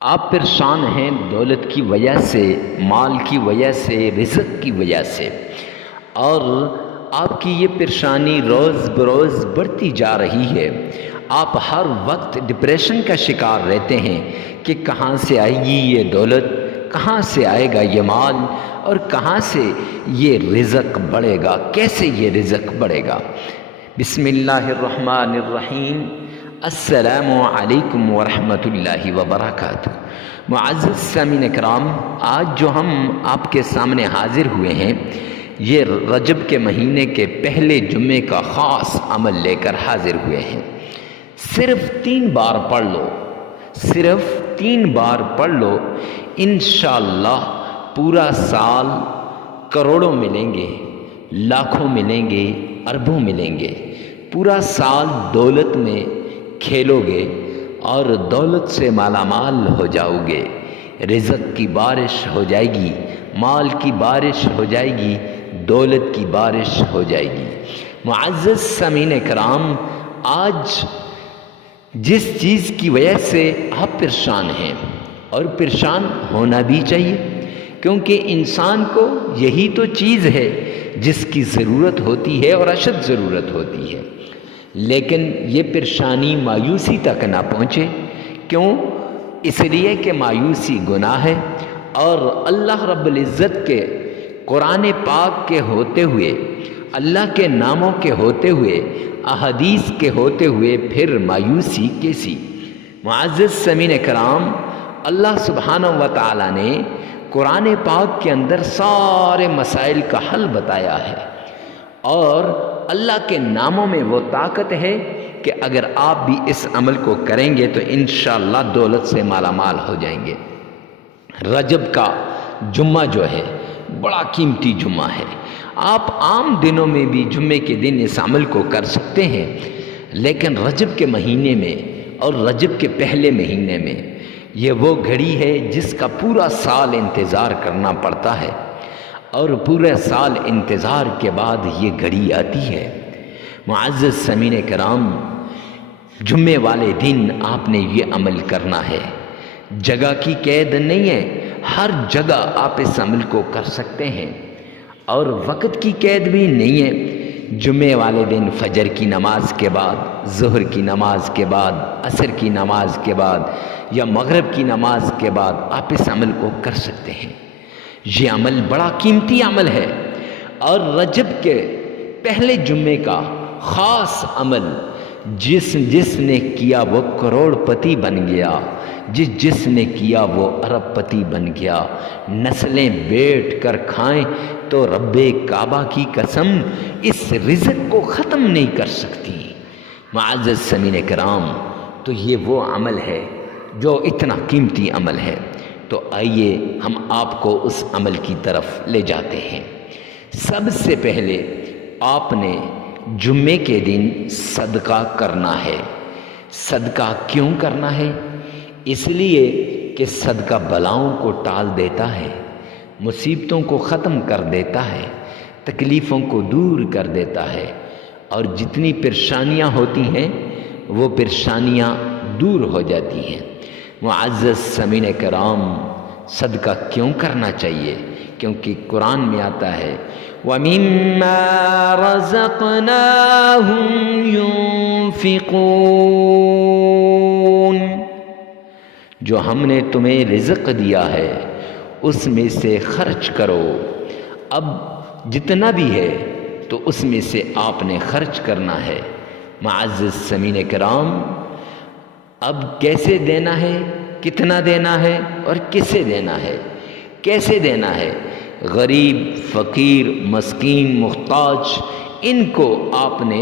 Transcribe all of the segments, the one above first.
آپ پریشان ہیں دولت کی وجہ سے، مال کی وجہ سے، رزق کی وجہ سے، اور آپ کی یہ پریشانی روز بروز بڑھتی جا رہی ہے۔ آپ ہر وقت ڈپریشن کا شکار رہتے ہیں کہ کہاں سے آئے گی یہ دولت، کہاں سے آئے گا یہ مال، اور کہاں سے یہ رزق بڑھے گا، کیسے یہ رزق بڑھے گا۔ بسم اللہ الرحمن الرحیم۔ السلام علیکم ورحمۃ اللہ وبرکاتہ۔ معزز سامعین اکرام، آج جو ہم آپ کے سامنے حاضر ہوئے ہیں، یہ رجب کے مہینے کے پہلے جمعے کا خاص عمل لے کر حاضر ہوئے ہیں۔ صرف 3 بار پڑھ لو، صرف 3 بار پڑھ لو، انشاءاللہ پورا سال کروڑوں ملیں گے، لاکھوں ملیں گے، اربوں ملیں گے۔ پورا سال دولت میں کھیلو گے اور دولت سے مالا مال ہو جاؤ گے۔ رزق کی بارش ہو جائے گی، مال کی بارش ہو جائے گی، دولت کی بارش ہو جائے گی۔ معزز سامعین کرام، آج جس چیز کی وجہ سے آپ پریشان ہیں، اور پریشان ہونا بھی چاہیے، کیونکہ انسان کو یہی تو چیز ہے جس کی ضرورت ہوتی ہے اور اشد ضرورت ہوتی ہے، لیکن یہ پریشانی مایوسی تک نہ پہنچے۔ کیوں؟ اس لیے کہ مایوسی گناہ ہے، اور اللہ رب العزت کے قرآن پاک کے ہوتے ہوئے، اللہ کے ناموں کے ہوتے ہوئے، احادیث کے ہوتے ہوئے پھر مایوسی کیسی؟ معزز سامعین کرام، اللہ سبحانہ و تعالیٰ نے قرآن پاک کے اندر سارے مسائل کا حل بتایا ہے، اور اللہ کے ناموں میں وہ طاقت ہے کہ اگر آپ بھی اس عمل کو کریں گے تو انشاءاللہ دولت سے مالا مال ہو جائیں گے۔ رجب کا جمعہ جو ہے بڑا قیمتی جمعہ ہے۔ آپ عام دنوں میں بھی جمعے کے دن اس عمل کو کر سکتے ہیں، لیکن رجب کے مہینے میں اور رجب کے پہلے مہینے میں یہ وہ گھڑی ہے جس کا پورا سال انتظار کرنا پڑتا ہے، اور پورے سال انتظار کے بعد یہ گھڑی آتی ہے۔ معزز سامعین کرام، جمعے والے دن آپ نے یہ عمل کرنا ہے۔ جگہ کی قید نہیں ہے، ہر جگہ آپ اس عمل کو کر سکتے ہیں، اور وقت کی قید بھی نہیں ہے۔ جمعے والے دن فجر کی نماز کے بعد، ظہر کی نماز کے بعد، عصر کی نماز کے بعد، یا مغرب کی نماز کے بعد آپ اس عمل کو کر سکتے ہیں۔ یہ عمل بڑا قیمتی عمل ہے، اور رجب کے پہلے جمعے کا خاص عمل جس نے کیا وہ کروڑ پتی بن گیا، جس نے کیا وہ ارب پتی بن گیا۔ نسلیں بیٹھ کر کھائیں تو رب کعبہ کی قسم اس رزق کو ختم نہیں کر سکتی۔ معزز سامعین کرام، تو یہ وہ عمل ہے جو اتنا قیمتی عمل ہے۔ تو آئیے ہم آپ کو اس عمل کی طرف لے جاتے ہیں۔ سب سے پہلے آپ نے جمعے کے دن صدقہ کرنا ہے۔ صدقہ کیوں کرنا ہے؟ اس لیے کہ صدقہ بلاؤں کو ٹال دیتا ہے، مصیبتوں کو ختم کر دیتا ہے، تکلیفوں کو دور کر دیتا ہے، اور جتنی پریشانیاں ہوتی ہیں وہ پریشانیاں دور ہو جاتی ہیں۔ معزز سامعین کرام، صدقہ کیوں کرنا چاہیے؟ کیونکہ قرآن میں آتا ہے وَمِمَّا رَزَقْنَاهُمْ يُنْفِقُونَ، جو ہم نے تمہیں رزق دیا ہے اس میں سے خرچ کرو۔ اب جتنا بھی ہے تو اس میں سے آپ نے خرچ کرنا ہے۔ معزز سامعین کرام، اب کیسے دینا ہے، کتنا دینا ہے، اور کسے دینا ہے؟ کیسے دینا ہے؟ غریب، فقیر، مسکین، محتاج، ان کو آپ نے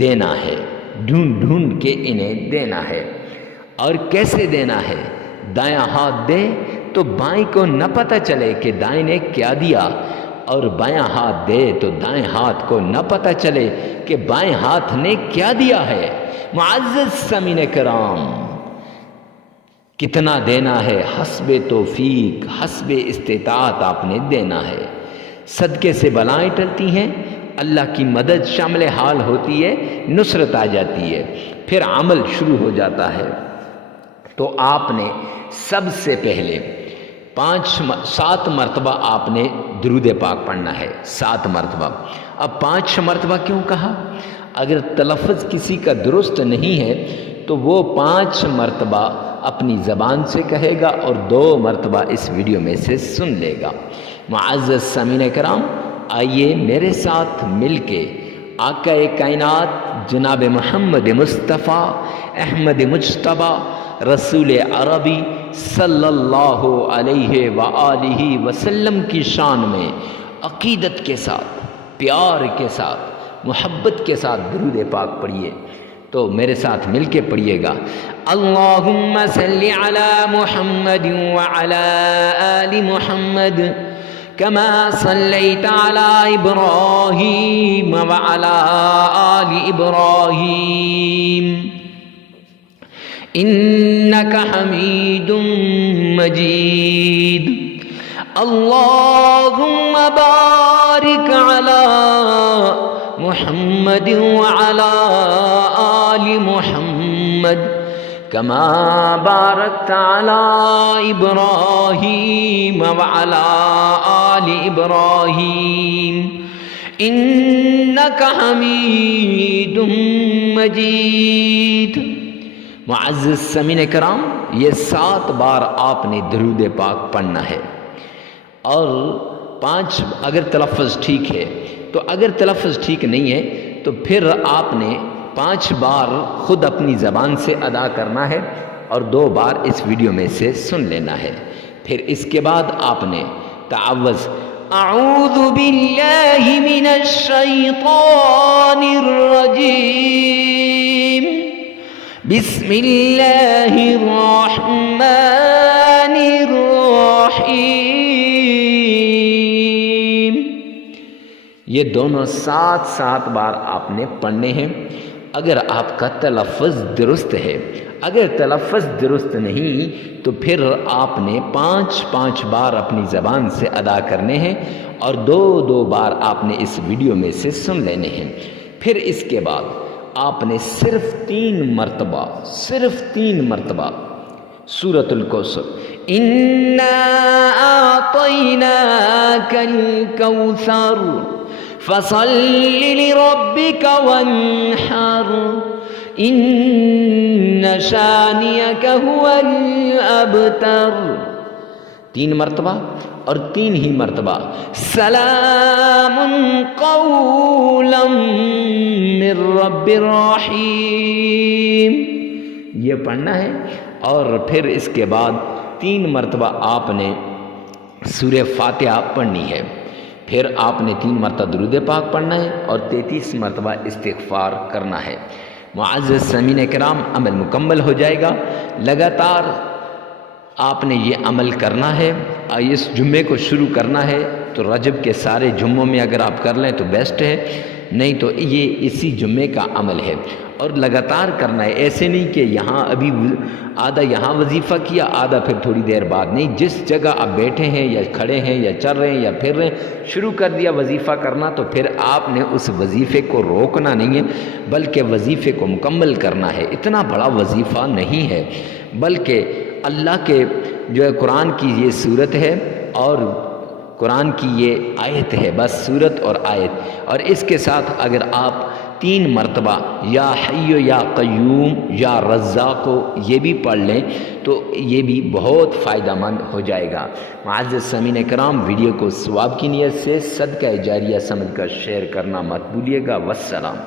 دینا ہے، ڈھونڈ ڈھونڈ کے انہیں دینا ہے۔ اور کیسے دینا ہے؟ دایاں ہاتھ دے تو بائیں کو نہ پتہ چلے کہ دائیں نے کیا دیا، اور بایاں ہاتھ دے تو دائیں ہاتھ کو نہ پتہ چلے کہ بائیں ہاتھ نے کیا دیا ہے۔ معزز سامعین کرام، کتنا دینا ہے؟ حسب توفیق، حسب استطاعت آپ نے دینا ہے۔ صدقے سے بلائیں ٹلتی ہیں، اللہ کی مدد شامل حال ہوتی ہے، نصرت آ جاتی ہے، پھر عمل شروع ہو جاتا ہے۔ تو آپ نے سب سے پہلے 7 مرتبہ آپ نے درود پاک پڑھنا ہے، 7 مرتبہ۔ اب 5 مرتبہ کیوں کہا؟ اگر تلفظ کسی کا درست نہیں ہے تو وہ 5 مرتبہ اپنی زبان سے کہے گا اور 2 مرتبہ اس ویڈیو میں سے سن لے گا۔ معزز سامعین کرام، آئیے میرے ساتھ مل کے آقا کائنات جناب محمد مصطفیٰ احمد مجتبیٰ رسول عربی صلی اللہ علیہ وآلہ وسلم کی شان میں عقیدت کے ساتھ، پیار کے ساتھ، محبت کے ساتھ درود پاک پڑھیے۔ تو میرے ساتھ مل کے پڑھیے گا، اللہم صلی علی محمد وعلی آل محمد کما صلیت علی ابراہیم وعلی آل ابراہیم انک حمید مجید، اللہم بارک علی محمد وعلی آل محمد کما بارکت علی ابراہیم وعلی آل ابراہیم انک حمید مجید۔ معزز سامعین کرام، یہ 7 بار آپ نے درود پاک پڑھنا ہے، اور 5 اگر تلفظ ٹھیک ہے تو، اگر تلفظ ٹھیک نہیں ہے تو پھر آپ نے 5 بار خود اپنی زبان سے ادا کرنا ہے اور 2 بار اس ویڈیو میں سے سن لینا ہے۔ پھر اس کے بعد آپ نے تعوذ اعوذ باللہ من الشیطان الرجیم بسم اللہ الرحمن الرحیم، یہ دونوں 7 بار آپ نے پڑھنے ہیں۔ اگر آپ کا تلفظ درست ہے، اگر تلفظ درست نہیں تو پھر آپ نے 5 بار اپنی زبان سے ادا کرنے ہیں اور 2 بار آپ نے اس ویڈیو میں سے سن لینے ہیں۔ پھر اس کے بعد آپ نے صرف 3 مرتبہ سورۃ الکوثر اِنَّا أَعْطَيْنَاكَ الْكَوْثَرَ فَصَلِّ لِرَبِّكَ وَانْحَرْ إِنَّ شَانِئَكَ هُوَ الْأَبْتَرُ، 3 مرتبہ اور 3 ہی مرتبہ سلام قولا من رب الرحیم، یہ پڑھنا ہے۔ اور پھر اس کے بعد 3 مرتبہ آپ نے سورہ فاتحہ پڑھنی ہے، پھر آپ نے 3 مرتبہ درود پاک پڑھنا ہے اور 33 مرتبہ استغفار کرنا ہے۔ معزز سامعین کرام، عمل مکمل ہو جائے گا۔ لگاتار آپ نے یہ عمل کرنا ہے۔ اس جمعے کو شروع کرنا ہے تو رجب کے سارے جمعوں میں اگر آپ کر لیں تو بیسٹ ہے، نہیں تو یہ اسی جمعے کا عمل ہے، اور لگاتار کرنا ہے۔ ایسے نہیں کہ یہاں ابھی آدھا یہاں وظیفہ کیا، آدھا پھر تھوڑی دیر بعد، نہیں، جس جگہ آپ بیٹھے ہیں یا کھڑے ہیں یا چل رہے ہیں یا پھر رہے ہیں، شروع کر دیا وظیفہ کرنا تو پھر آپ نے اس وظیفے کو روکنا نہیں ہے بلکہ وظیفے کو مکمل کرنا ہے۔ اتنا بڑا وظیفہ نہیں ہے، بلکہ اللہ کے جو ہے قرآن کی یہ صورت ہے اور قرآن کی یہ آیت ہے، بس صورت اور آیت، اور اس کے ساتھ اگر آپ 3 مرتبہ یا حی یا قیوم یا رزاق یہ بھی پڑھ لیں تو یہ بھی بہت فائدہ مند ہو جائے گا۔ معزز سامعین کرام، ویڈیو کو ثواب کی نیت سے صدقہ جاریہ سمجھ کر شیئر کرنا مت بھولیے گا۔ والسلام۔